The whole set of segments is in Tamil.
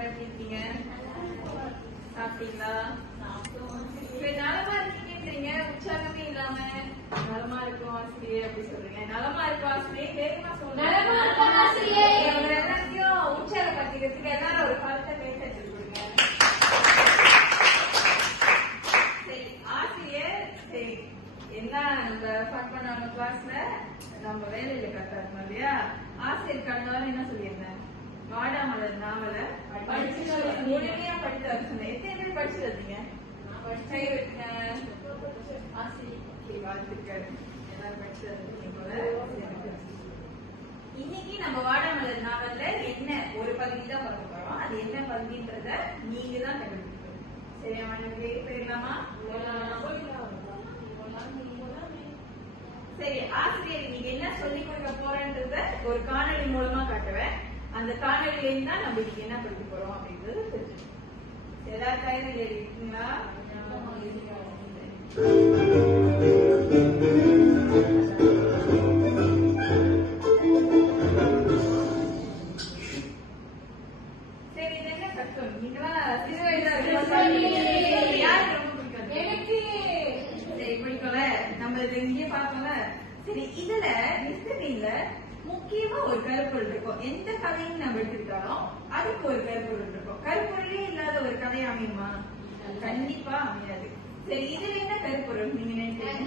எல்லாரும் எப்படி இருக்கீங்க? சாப்பிட்டீங்களா? நலமா இருக்கீங்கன்றீங்க, உற்சாகமே இல்லாம நலமா இருக்கும் ஆசிரியை அப்படி சொல்றீங்க. நலமா இருக்கும் ஆசிரியை வேகமா சொல்லுங்க. எல்லாத்தையும் உற்சாகப்படுத்திக்கிறதுக்கு எல்லாரும் ஒரு பழத்தை பேச வச்சிருக்கீங்க. சரி ஆசிரியர், சரி என்ன நம்ம பார்க்க பண்ண கிளாஸ்ல நம்ம வேலையில கரெக்டா இருக்கணும் இல்லையா? ஆசிரியர் கடந்த என்ன சொல்லியிருந்தேன்? வாடாமலர் நாவல முழுமையா படித்து வர சொன்னேன். எத்தனை பேர் படிச்சு வந்தீங்க? வாழ்த்துக்கள், எல்லாரும் படிச்சு வந்திருக்கீங்க போல. இன்னைக்கு நம்ம வாடாமலர் நாவல்ல என்ன ஒரு பகுதி தான் பார்க்க போறோம். அது என்ன பகுதின்றத நீங்க தான் கண்டுபிடிக்கணும். சரியா மாணவர்களே? போயிடலாமா? சரி ஆசிரியர் நீங்க என்ன சொல்லி கொடுக்க போறேன்றத ஒரு காணொலி மூலமா காட்டுவேன். அந்த காணொலியில தான் நம்ம இன்னைக்கு என்ன படிக்க போறோம் அப்படின்றது தெரிஞ்சுக்கணும். எல்லாரும் தயாரில் இருக்கீங்களா? சரி இது என்ன கஷ்டம்? நீங்களா சிறு வயதா யாருக்கு ரொம்ப பிடிக்கும்? எனக்கு. சரி பிடிக்கும்ல, நம்ம இதை இங்கே பார்த்தோம்ல. சரி இதுல மிஸ்டரியில முக்கியமா ஒரு கருப்பொருள் இருக்கும். எந்த கதையும் நம்ம எடுத்துக்கிட்டாலும் அதுக்கு ஒரு கருப்பொருள் இருக்கும். கருப்பொருளே இல்லாத ஒரு கதை அமையுமா? கண்டிப்பா அமையாது. சரி இதுல என்ன கருப்பொருள் நீங்க நினைக்கிறீங்க?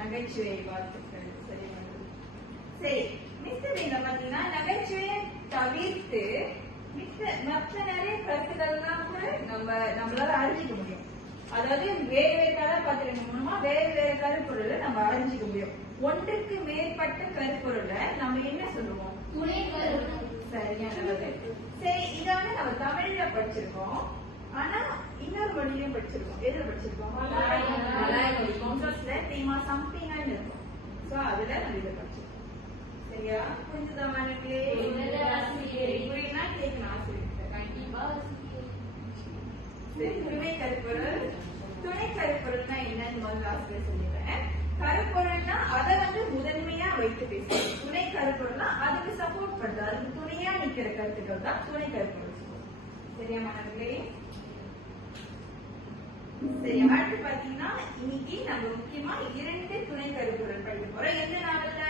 நகைச்சுவை. வாழ்த்துக்கள். சரி சரி மிஸ்டரியில பாத்தீங்கன்னா நகைச்சுவையை தவிர்த்து மற்ற நிறைய கருத்துக்கள்லாம் கூட நம்மளால அறிஞ்சிக்க முடியும். அதாவது வேறு வேறு கதாபாத்திரங்கள் மூலமா வேறு வேறு கருப்பொருளை நம்ம அறிஞ்சிக்க முடியும். ஒன்றுக்கு மேற்பட்ட கருப்பொருளை நம்ம என்ன சொல்லுவோம்? துணை கருப்பொருள். சரியானது. சரி இத நம்ம தமிழ்ல படிச்சிருக்கோம். ஆனா இன்னொரு மொழியிலும் படிச்சிருக்கோம். எதுல படிச்சிருக்கோம்? மலாய் மொழி. கான்செப்ட்ல தீமா சம்திங்னு இருக்கும். சோ அதுல நம்ம இத படிச்சிருக்கோம். சரியா? புரிஞ்சுதா மாணவர்களே? புரியனா கேட்கணும் ஆசிரியர். கண்டிப்பா துணை கருப்பொருள். துணை கருப்பொருள்னா என்னன்னு முதல்ல ஆசிரியர் சொல்லிடுறேன். கருப்பொருள்னா அதை முதன்மையா வைத்து பேசுறது. துணை கருப்பொருள்னா அதுக்கு சப்போர்ட் பண்றது, அதுக்கு துணையா நிக்கிற கருத்துக்கள் தான் துணை கருப்பொருள். சரியா மாணவர்களே? சரி அடுத்து பாத்தீங்கன்னா இன்னைக்கு நம்ம முக்கியமா 2 துணை கருப்பொருள் படிக்க போறோம். எந்த நாவல்ல?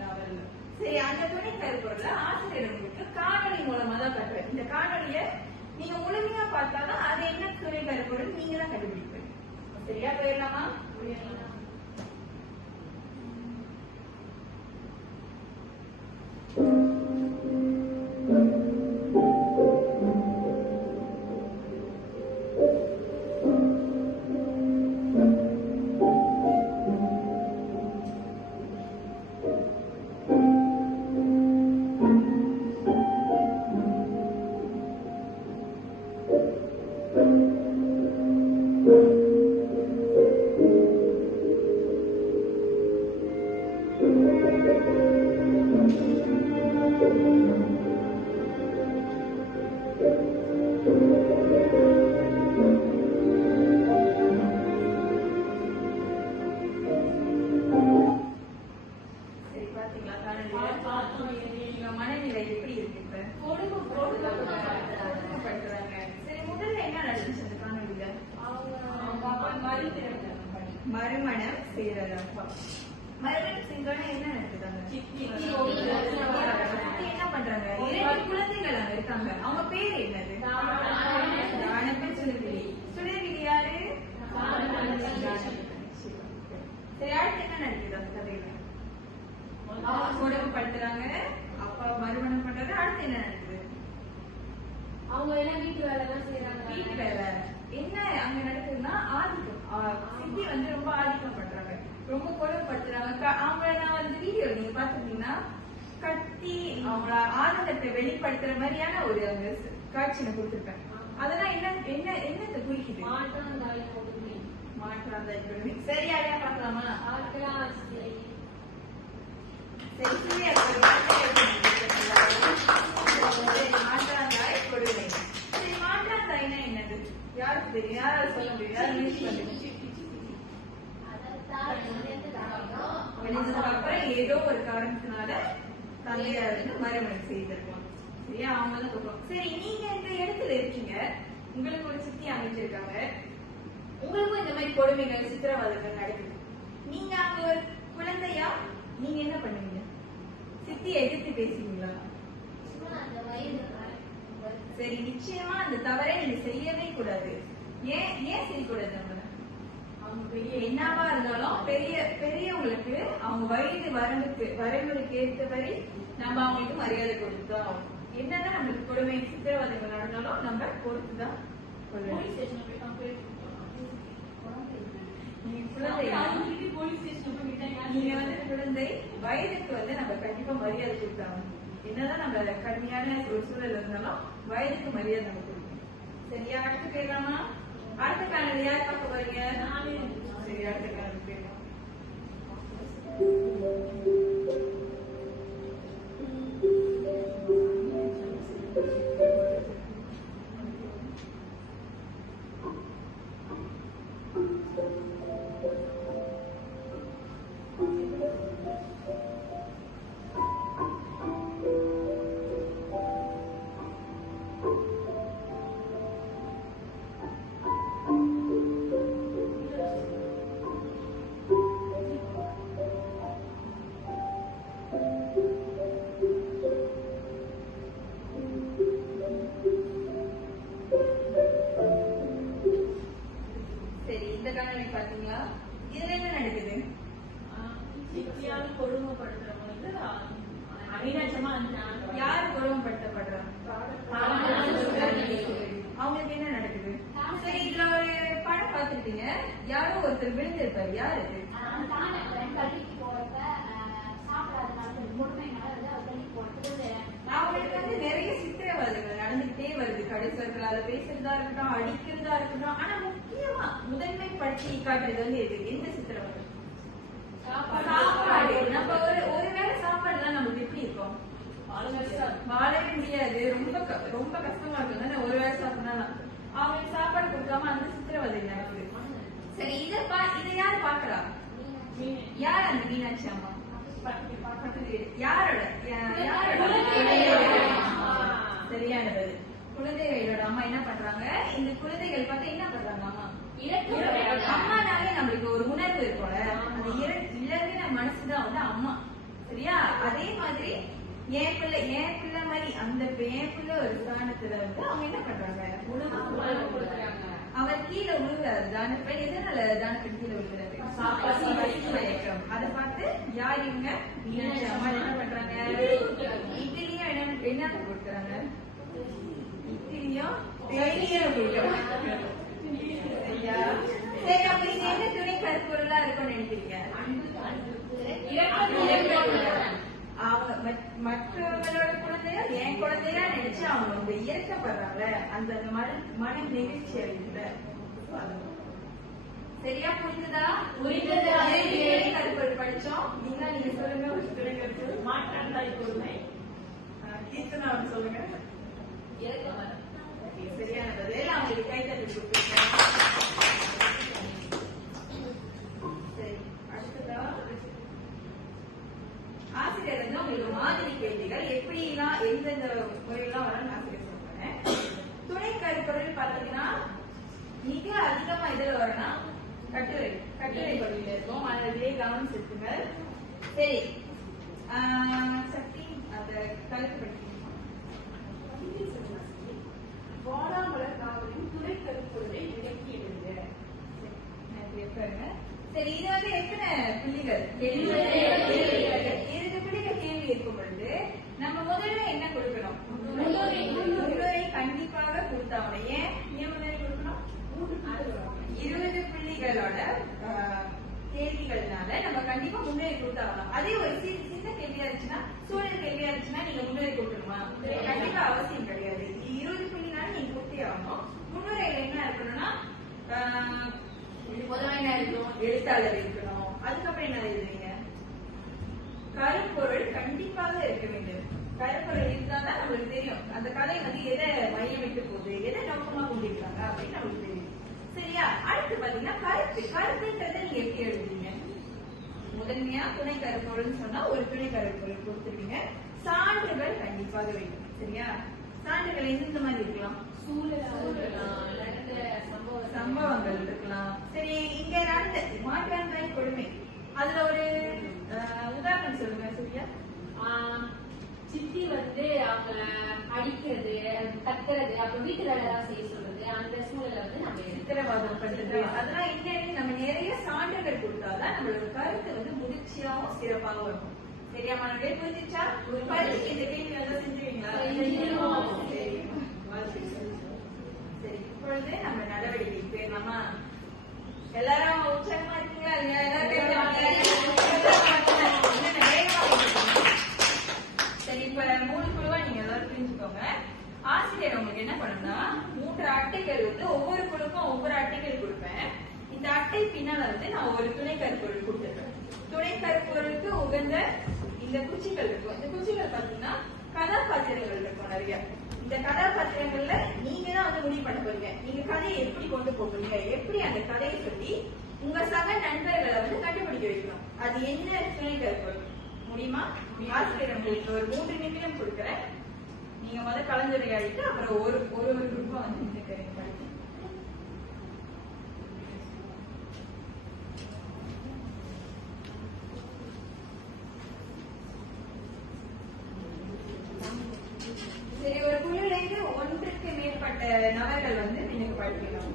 நாவல்ல. சரி அந்த துணை கருப்பொருள ஆசிரியர் உங்களுக்கு காணொலி மூலமா தான் கட்டுறேன். இந்த காணொலிய நீங்க முழுமையா பார்த்தாலும் அது என்ன துணை கருப்பொருள் நீங்க தான் கண்டுபிடிப்பீங்க. சரியா? போயிடலாமா? மனநிலை எப்படி இருக்கு? சரி முதல்ல என்ன நடந்துச்சு அந்த காணொலியில? மறுமணம் செய்யறதா? மறுமணம் செஞ்சோன்னா என்ன நடக்குதாங்க? என்ன பண்றாங்க? 2 குழந்தைகள் அங்க இருக்காங்க. அவங்க பேர் என்னது? சுடர்விழி. சுடர்விழி யாரு? சரி அடுத்து என்ன நடக்குது அந்த கதையில? கொடுமைப்படுத்துறாங்க, அப்பா மறுமணம் பண்றாரு. அடுத்து என்ன நடக்குது? அவங்க எல்லாம் வீட்டு வேலை எல்லாம் செய்யறாங்க. வீட்டு வேலை என்ன அங்க நடக்குதுன்னா ஆதிக்கம். சித்தி ரொம்ப ஆதிக்கம் பண்றாங்க, ரொம்ப கொடுமைப்படுத்துறாங்க. அவங்கள நான் வீடியோ நீங்க பாத்துட்டீங்கன்னா கத்தி அவங்கள ஆனந்தத்தை வெளிப்படுத்துற மாதிரியான ஒரு அங்க காட்சியை கொடுத்துருப்பேன். அதெல்லாம் என்னத்தை குறிக்குது? மாற்றாந்தாய் கொடுமை. மாற்றாந்தாய் கொடுமை. சரியா பாக்கலாமா? மாற்றாந்தாய் கொடுமை. சரி மாற்றாந்தாய்னா என்னது? யாருக்கு தெரியும்? யாராவது சொல்ல முடியும்? அப்புறம் ஏதோ ஒரு காரணத்தினால தந்தையாருக்கு மறுமணம் செய்திருக்கலாம். சரியா? அவங்க தான் கொடுக்கணும். சரி, நீங்க இந்த இடத்துல இருக்கீங்க, உங்களுக்கு ஒரு சித்தி அமைச்சிருக்காங்க, உங்களுக்கும் இந்த மாதிரி கொடுமைகள் சித்திரவதைகள் நடக்குது. நீங்க அங்க ஒரு குழந்தையா நீங்க என்ன பண்ணுவீங்க? சித்தியை எதிர்த்து பேசுவீங்களா? சரி, நிச்சயமா அந்த தவறை நீங்க செய்யவே கூடாது. ஏன் செய்யக்கூடாது? அவங்க என்னவா இருந்தாலும் பெரியவங்களுக்கு அவங்க வயது வரம்புக்கு ஏற்றபடி நம்ம அவங்களுக்கு மரியாதை கொடுத்துதான். என்னதான் நம்மளுக்கு கொடுமை சித்திரவதைகள் நடந்தாலும் நம்ம பொறுத்துதான் நீங்க வந்து குழந்தை வயதுக்கு நம்ம கண்டிப்பா மரியாதை கொடுத்தாங்க. என்னதான் நம்ம கடுமையான ஒரு சூழல் இருந்தாலும் வயதுக்கு மரியாதை நம்ம கொடுக்கணும். சரியா? அடுத்து போயிடலாமா? அடுத்த காணொலி யார் பார்க்க போறீங்க? சரி, அடுத்த காணொலி போயிடலாம். பாத்தீங்களா? இதுல என்ன நடக்குது? யாரு கொடுமைப்படுத்தப்படுறா? அவங்களுக்கு என்ன நடக்குது? சரி, இதுல ஒரு படம் பார்த்துருப்பீங்க, யாரோ ஒருத்தர் விழுந்திருப்பாரு. யாரு? அவங்களுக்கு வந்து நிறைய சித்திரவதைகள் நடந்துகிட்டே வருது. கடைசிகளால பேசுறதா இருக்கட்டும், அடிக்கிறதா இருக்கட்டும். ஆனா முக்கியமா முதன்மை படுத்தி காட்டுறது வந்து எது? எந்த சித்திரவதை? சாப்பாடு. நம்ம ஒருவேளை சாப்பாடுலாம் நமக்கு எப்படி இருக்கும்? வாழவே முடியாது. ரொம்ப கஷ்டமா இருக்கும். ஒருவேளை சாப்பிடலாம். அவங்களுக்கு சாப்பாடு கொடுக்காம அந்த சித்திரவதை நடக்குது. சரி, இதை யாரு பாக்குறா? யார் அந்த மீனாட்சி அம்மா? யாரோட? சரியானது. குழந்தைகளோட அம்மா என்ன பண்றாங்க? இந்த குழந்தைகள் பார்த்து என்ன பண்றாங்க? அம்மானாலே நம்மளுக்கு ஒரு உணர்வு இருக்கும்ல, அந்த இளவின மனசுதான் வந்து அம்மா. சரியா? அதே மாதிரி என் பிள்ளை மாதிரி அந்த என் பிள்ளை ஒரு ஸ்தானத்துல வந்து அவங்க என்ன பண்றாங்க? உணவு கொடுக்குறாங்க. அவர் கீழே விழுகிறாரு. தானப்பெண் எதனால தானப்பெண் கீழே விழுகிறாரு? அதை பார்த்து யார் இவங்க? மீனாட்சி அம்மா என்ன பண்றாங்க? இட்லியும் என்ன கொடுக்குறாங்க? இட்லியும் தேயிலையும் கொடுக்குறாங்க. சரியா? சரி, அப்ப இது என்ன துணை கருப்பொருளா இருக்கும்னு நினைக்கிறீங்க? அவங்க மற்றவங்களோட குழந்தையா என் குழந்தையா நினைச்சு அவங்க வந்து இயக்கப்படுறாங்க. அந்த மன நெகிழ்ச்சி அடைந்த. சரியா? புரிஞ்சுதா? கருப்பொருள் படிச்சோம். நீங்க சொல்லுங்க. ஒரு துணை கருப்பொருள் மாற்றாந்தாய் பொறுமை. கீர்த்தனா சொல்லுங்க. சரியான பதில். அவங்களுக்கு கைத்தட்டு கொடுத்துருக்கேன். சரி, அடுத்ததா ஆசிரியர் வந்து உங்களுக்கு மாதிரி கேள்விகள் எப்படிலாம் எந்தெந்த முறையெல்லாம் வரும் ஆசிரியர் சொல்றேன். துணை கருப்பொருள் பாத்தீங்கன்னா மிக அதிகமா இதுல வரணும் கட்டுரை பகுதியில இருக்கும். அதிலே கவனம் செலுத்துங்கள். சரி, சக்தி அந்த கருத்து படிக்கிறீங்க. வாடாமலர் காவலின் துணை கருப்பொருளை விளக்கி எழுதுங்க. சரி, இது வந்து எத்தனை புள்ளிகள்? 2 புள்ளிகள் கேள்வி இருக்கும் பொழுது நம்ம முதல்ல என்ன கொடுக்கணும்? முன்னுரை கண்டிப்பாக கொடுத்தாங்க. ஏன் முன்னுரை கொடுக்கணும்? 20 புள்ளிகளோட கேள்விகள்னால நம்ம கண்டிப்பா முன்னுரை கொடுத்தாகணும். அதே ஒரு சின்ன கேள்வியா இருந்துச்சுன்னா, சூழல் கேள்வியா இருந்துச்சுன்னா நீங்க முன்னுரை கொடுக்கணுமா? கண்டிப்பா அவசியம் கிடையாது. 20 புள்ளினால நீங்க கொடுத்தே ஆகணும். முன்னுரையில என்ன இருக்கணும்னா, முதல்ல என்ன இருக்கணும்? எழுத்தாளர் இருக்கணும். அதுக்கப்புறம் என்ன எழுதுவீங்க? கருப்பொருள் கண்டிப்பாக இருக்க வேண்டும். கருப்பொருள் இருந்தாதான் நம்மளுக்கு தெரியும் அந்த கதை வந்து எதை மையமிட்டு போகுது, எதை நோக்கமா கொண்டிருக்காங்க அப்படின்னு நம்மளுக்கு தெரியும். சரியா? அடுத்து பாத்தீங்கன்னா கருத்துன்றதை நீங்க எப்படி எழுதுவீங்க? முதன்மையா துணை கருப்பொருள்னு சொன்னா ஒரு துணை கருப்பொருள் கொடுத்துருவீங்க. சான்றுகள் கண்டிப்பாக வேண்டும். சரியா? சான்றுகள் எந்த மாதிரி இருக்கலாம்? சம்பவங்கள் இருக்கலாம். சரி, இங்க நடந்த மாற்றாந்தாய் கொடுமை, அதுல ஒரு உதாரணம் சொல்லுங்க சூர்யா. சித்தி வந்து அவங்க அடிக்கிறது, கத்துறது, அப்புறம் வீட்டு வேலை எல்லாம் செய்ய சொல்றது, அந்த சூழலை வந்து நம்ம சித்திரவாதம் பண்றது, அதெல்லாம் என்னன்னு நம்ம நிறைய சான்றுகள் கொடுத்தாதான் நம்மளோட கருத்து வந்து முதிர்ச்சியாவும் சிறப்பாகவும் இருக்கும். சரியா மாணவர்களே, புரிஞ்சிச்சா? ஒரு பரிசு இந்த கேள்வி எல்லாம் செஞ்சுவீங்களா? சரி, இப்பொழுது நம்ம நடவடிக்கைக்கு போயிடலாமா? எல்லாரும் உற்சாகமா இருக்கீங்களா? சரி, இப்ப 3 குழுவா நீங்க எல்லாரும் பிரிஞ்சுக்கோங்க. ஆசிரியர் உங்களுக்கு என்ன பண்ணுன்னா 3 அட்டைகள் வந்து ஒவ்வொரு குழுக்கும் ஒவ்வொரு அட்டைகள் கொடுப்பேன். இந்த அட்டை பின்னால வந்து நான் ஒரு துணை கருப்பொருள் கொடுத்துருக்கேன். துணை கருப்பொருளுக்கு உகந்த இந்த குச்சிகள் இருக்கும். இந்த குச்சிகள் பாத்தீங்கன்னா கதாபாத்திரங்கள் இருக்கும் நிறைய. இந்த கதாபாத்திரங்கள்ல நீங்க தான் வந்து முடிவு பண்ண போறீங்க. நீங்க கதையை எப்படி கொண்டு போறீங்க, எப்படி அந்த கதையை சொல்லி உங்க சக நண்பர்களை வந்து கண்டுபிடிக்க வைக்கணும். அது என்ன துணை கருப்பொருள் முடியுமா? ஆசிரியர் உங்களுக்கு ஒரு 3 நிமிடம் கொடுக்குறேன். நீங்க முதல்ல கலந்துரையாடிட்டு அப்புறம் ஒரு குரூப்பா வந்து நின்னுக்கிறீங்க. சரி, ஒரு குழுவிலிருந்து 1க்கு மேற்பட்ட நபர்கள் வந்து நீங்க படிக்கணும்.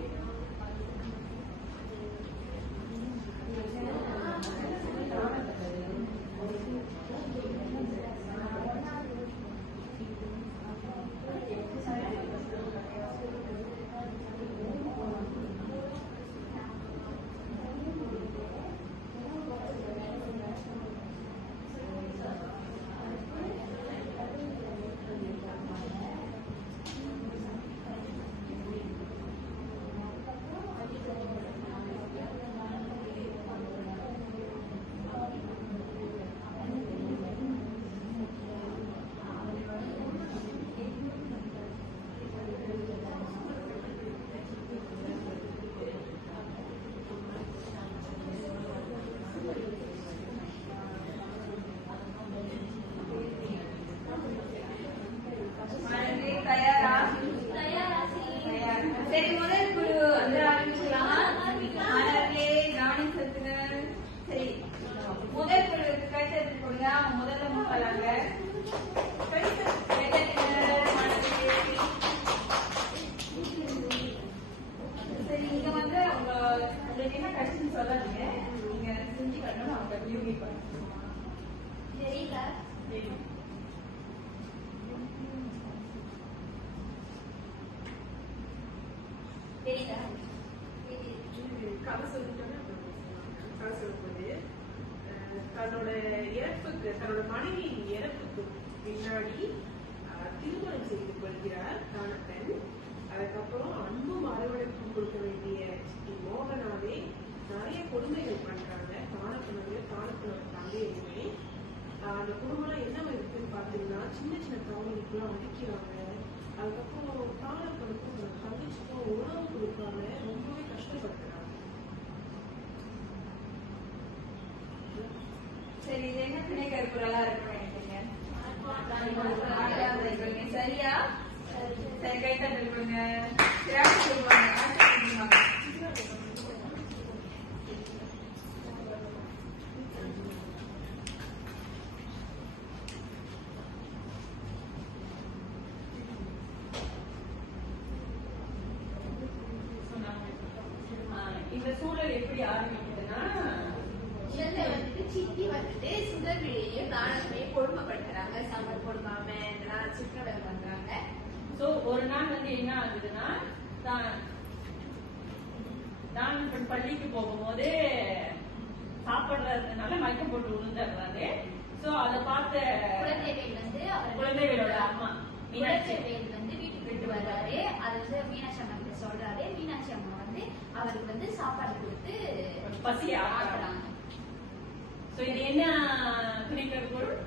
சரி, முதல் குழு வந்து ஆரம்பிச்சுக்கலாமா? மாணவர்களே கவனம் செலுத்துங்க. சரி, முதல் குழுவுக்கு கைத்தட்டு கொடுங்க. அவங்க முதல்ல முன்னாங்க. சரி, இங்க வந்து உங்களுக்கு என்ன கஷ்டம் சொல்லாதீங்க. நீங்க செஞ்சு வரணும். அவங்க யூகி பண்ணுங்க. சரிங்களா? கதை சொல்லிட்டோம்னா கதை சொல்லும்போது தன்னோட இறப்புக்கு, தன்னோட மனைவியின் இறப்புக்கு பின்னாடி திருமணம் செய்து கொள்கிறார் தானப்பெண். அதுக்கப்புறம் அன்பும் அரவணைப்பும் கொடுக்க வேண்டிய சித்தி மோகனாவே நிறைய கொடுமைகள் பண்றாங்க. தானப்பெண்ணோட தந்தையுமே அந்த குடும்பம் என்ன இருக்குன்னு பாத்தீங்கன்னா சின்ன சின்ன தவறுகளுக்குலாம் அடிக்கிறாங்க. அதுக்கப்புறம் தானப்பெண்ணுக்கும் தங்கச்சிக்கும் உணவு கொடுக்காம ரொம்பவே கஷ்டப்படுறாங்க. சரி, இது என்ன துணை கருப்பொருளா இருக்குன்னு நினைக்கிறீங்க? சரியா? சரி, கைத்தட்டல் கொடுங்க. சொல்லுவாங்க. இந்த சூழல் எப்படி ஆரம்பிக்குதுன்னா, சித்தி வந்துட்டு சுந்தர்விழையும் நானுமே கொடுமைப்படுத்துறாங்க. சாப்பாடு கொடுக்காம இதெல்லாம் சித்திரவதை பண்றாங்க. சோ ஒரு நாள் வந்து என்ன ஆகுதுன்னா, நான் பள்ளிக்கு போகும்போது சாப்பிடுறதுனால மயக்கம் போட்டு விழுந்துடுறாரு. சோ அதை பார்த்த குழந்தைகளோட அம்மா மீனாட்சி வந்து வீட்டுக்கு விட்டு வர்றாரு. அது வந்து மீனாட்சி அம்மா கிட்ட சொல்றாரு. மீனாட்சி அம்மா வந்து அவருக்கு வந்து சாப்பாடு கொடுத்து பசி ஆடுறாங்க. சோ இது என்ன துணைக்கரு பொருள்?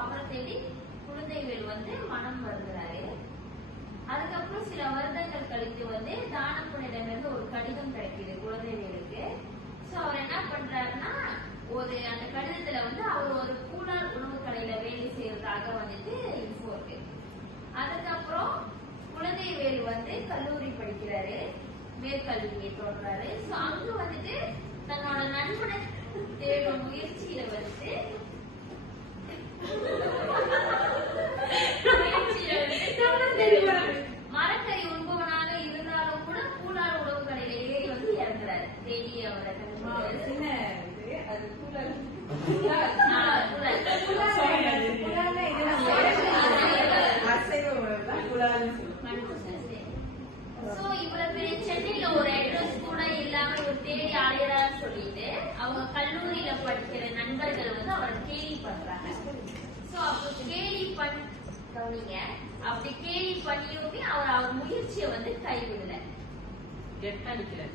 அவரை தேடி குழந்தைவேல் வந்து மனம் வருகிறாரு. அதுக்கப்புறம் சில வருடங்கள் கழித்து வந்து தானப்பனிடமிருந்து ஒரு கடிதம் கிடைக்குது குழந்தைவேலுக்கு. சோ அவர் என்ன பண்றாருன்னா அந்த கடிதத்துல வந்து அவர் ஒரு கூழார் உணவு கடையில வேலை செய்யறதாக வந்துட்டு இன்ஃபோ இருக்கு. அதுக்கப்புறம் குழந்தைவேல் வந்து கல்லூரி படிக்கிறாரு, மேற்கல்வியை தொடர்றாரு. சோ அங்க வந்துட்டு தன்னோட நண்பனை தேடும் முயற்சியில வந்துட்டு மரக்கறி உண்பவனாக இருந்தாலும் கூட கூழார் உணவு கடையிலேயே வந்து இறங்குறாரு. தேடி அவரை சின்ன இது அது கூழல் சோ இவ்வளவு பெரிய சென்னையில ஒரு அட்ரஸ் கூட இல்லாம இவர் தேடி அலையறான்னு சொல்லிட்டு அவங்க கல்லூரியில படிக்கிற நண்பர்கள் வந்து அவரை கேலி பண்றாங்க. சோ அப்ப கேலி கவனிங்க, அப்படி கேலி பண்ணியுமே அவர் முயற்சியை வந்து கைவிடல.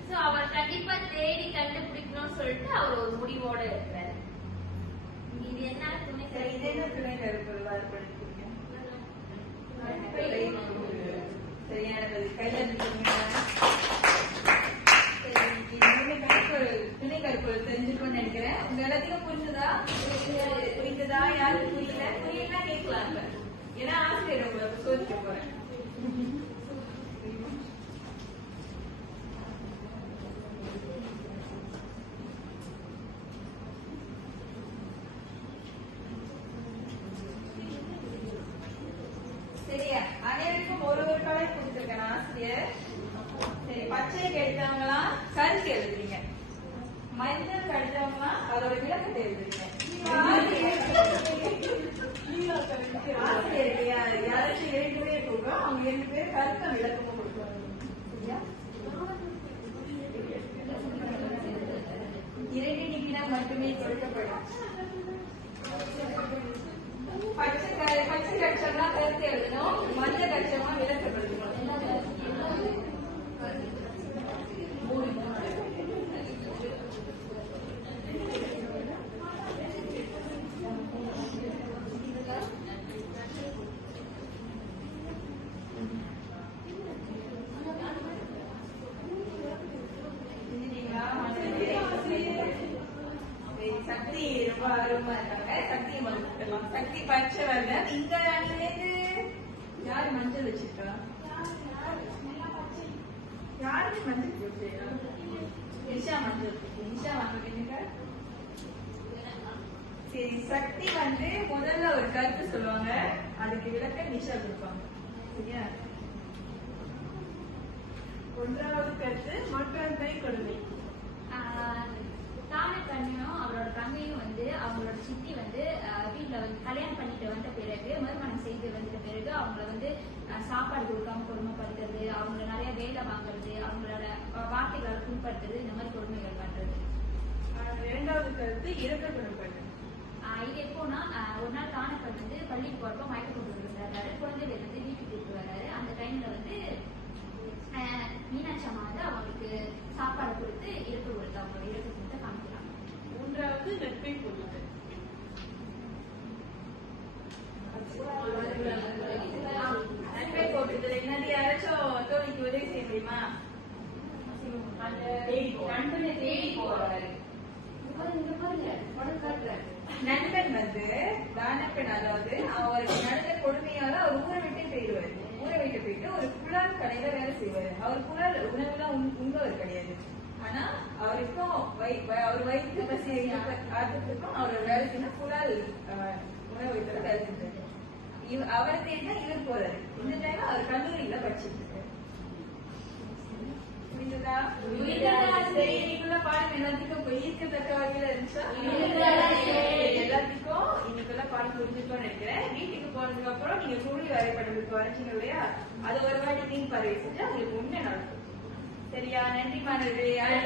சோ அவர் கண்டிப்பா தேடி கண்டுபிடிக்கணும்னு சொல்லிட்டு அவர் ஒரு முடிவோட இருக்கிறாரு. இது என்ன துணை இது என்ன துணை கருப்பொருள் படிக்கிறீங்க? சரியானது கையில துணை கருப்பொருள் தெரிஞ்சுக்கணும்னு நினைக்கிறேன். உங்க எல்லாத்தையும் புரிஞ்சுதா? புரிஞ்சுதா? யாருக்கு புரியல? புரியலன்னா கேட்கலாம். ஏன்னா ஆசிரியர் உங்களுக்கு சோதிக்க போறேன். சரியா? அனைவருக்கும் ஒரு கலை கொடுத்திருக்கேன் ஆசிரியர். சரி, பச்சை கடித்தவங்களா கருத்து எழுதுறீங்க, மஞ்சள் கடித்தவங்களா அதோட விளக்கத்தை எழுதுறீங்க. ஆசிரியர் யாராச்சும் 2 பேர் கொடுக்க அவங்க 2 பேர் கருத்தை விளக்கமும் கொடுக்கணும். சரியா? 2 நிமிடம் மட்டுமே கொடுக்கப்படும். பச்சை கட்சம்னா கருத்து எழுதணும், மஞ்சள் கட்சம்னா விளக்கப்படுத்தணும். சக்தி ரொம்ப ஆர்வமா இருக்காங்க. சக்தியை மறுக்கலாம். சக்தி பச்சை வரல. இங்க அணிலேருந்து யாரு மஞ்சள் வச்சிருக்கா? யாருக்கு மஞ்சள் போச்சு? நிஷா மஞ்சள். நிஷா வாங்க. சரி, சக்தி வந்து முதல்ல ஒரு கருத்து சொல்லுவாங்க, அதுக்கு விளக்க நிஷா கொடுப்பாங்க. சரியா? 1வது கருத்து மாற்றாந்தை கொடுமை. தானக்கண்ணியும் அவரோட தங்கையும் வந்து அவங்களோட சித்தி வந்து வீட்டுல வந்து கல்யாணம் பண்ணிட்டு வந்த பிறகு, மறுமணம் செய்து வந்துட்ட பிறகு அவங்கள வந்து சாப்பாடு கொடுக்காம கொடுமைப்படுத்துறது, அவங்கள நிறைய வேலை வாங்குறது, அவங்களோட வார்த்தைகளை புண்படுத்துறது, இந்த மாதிரி கொடுமைகள் பண்றது. 2வது கருத்து இறக்க குணப்படுது. இது எப்போனா ஒரு நாள் தானக்கண் வந்து பள்ளிக்கு போறப்ப மயக்க கொண்டு வர்றாரு. குழந்தைகள் வந்து வீட்டுக்கு கூப்பிட்டு வர்றாரு. அந்த டைம்ல வந்து மீனாட்சி அம்மா வந்து அவங்களுக்கு சாப்பாடு கொடுத்து இறப்பு கொடுத்து அவங்களோட இறப்பு கொடுத்து காமிக்கிறாங்க. 3வது நட்பை பொறுத்து. நட்பை போட்டுறது என்னது? யாராச்சும் தோழிக்கு உதவி செய்ய முடியுமா? அந்த நண்பனை தேடி போறாரு. நண்பன் வந்து தானப்பெண், அதாவது அவருக்கு நடந்த கொடுமையால அவர் ஊரை விட்டு போயிடுவாரு. ஊரை விட்டு போயிட்டு ஒரு புலால் கடையில வேலை செய்வாரு. அவர் புலால் உணவுலாம் உண்பவர் கிடையாது. ஆனா அவருக்கும் அவர் வயிற்று பசி ஆத்துக்கும் அவர் வேலை செய்யணும். புலால் உணவு வைத்துல வேலை செஞ்சாரு. அவரை தேடினா இவர் போறாரு. இந்த டைம் அவர் கல்லூரியில படிச்சுட்டு இருக்காரு. புரியுதா? சரி, இன்னைக்குள்ள பாடம் எல்லாத்துக்கும் ஈர்க்கத்தக்க வகையில இருந்துச்சா? எல்லாத்துக்கும் இன்னைக்குள்ள பாடம் புரிஞ்சுக்கணும்னு நினைக்கிறேன். வீட்டுக்கு போனதுக்கு அப்புறம் நீங்க சூழி வரைபடத்துக்கு வரைஞ்சீங்க இல்லையா, அது ஒரு வாட்டி மீன் பறவை செஞ்சா உங்களுக்கு உண்மை நடக்கும். சரியா? நன்றி மாணவர்களே. அடுத்த